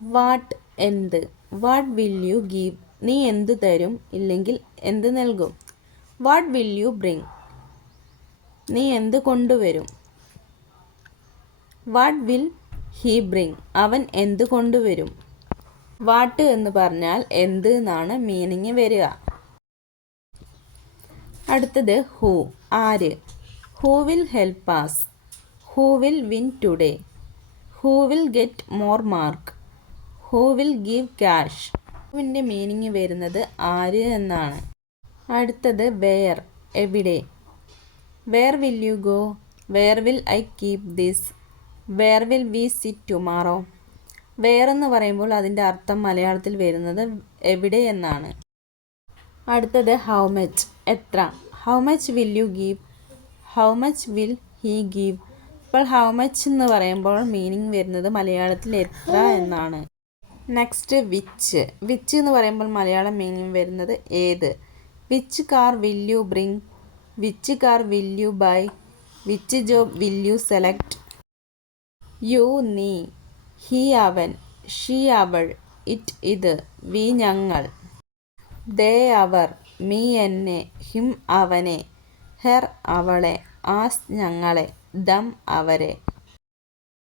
What എന്ത്. What will you give നീ എന്ത് തരും ഇല്ലെങ്കിൽ എന്ത് നൽകും. വാട്ട് വിൽ യു ബ്രിങ് നീ എന്ത് കൊണ്ടുവരും. വാട്ട് വിൽ ഹി ബ്രിങ് അവൻ എന്ത് കൊണ്ടുവരും. വാട്ട് എന്ന് പറഞ്ഞാൽ എന്ത് എന്നാണ് മീനിങ് വരിക. അടുത്തത് ഹൂ ആര്. Who will help us. Who will win today. Who will get more mark. Who will give cash. ഹൂവിൻ്റെ മീനിങ് വരുന്നത് ആര് എന്നാണ്. അടുത്തത് വെയർ എവിടെ. Where will you go. Where will I keep this. Where will we sit tomorrow. Where എന്ന് പറയുമ്പോൾ അതിൻ്റെ അർത്ഥം മലയാളത്തിൽ വരുന്നത് എവിടെ എന്നാണ്. അടുത്തത് ഹൗ മച്ച് എത്ര. How much will you give. How much will he give. ഇപ്പോൾ ഹൗ മച്ച് എന്ന് പറയുമ്പോൾ മീനിങ് വരുന്നത് മലയാളത്തിൽ എത്ര എന്നാണ്. Next which. വിച്ച് എന്ന് പറയുമ്പോൾ മലയാളം മീനിങ് വരുന്നത് ഏത്. Which car will you bring. Which car will you buy. Which job will you select. You നീ. ഹി അവൻ. ഷീ അവൾ. ഇറ്റ് ഇത്. വി ഞങ്ങൾ. ദേ അവർ. മീ എന്നെ. ഹിം അവനെ. ഹെർ അവളെ. ആസ് ഞങ്ങളെ. ദം അവരെ.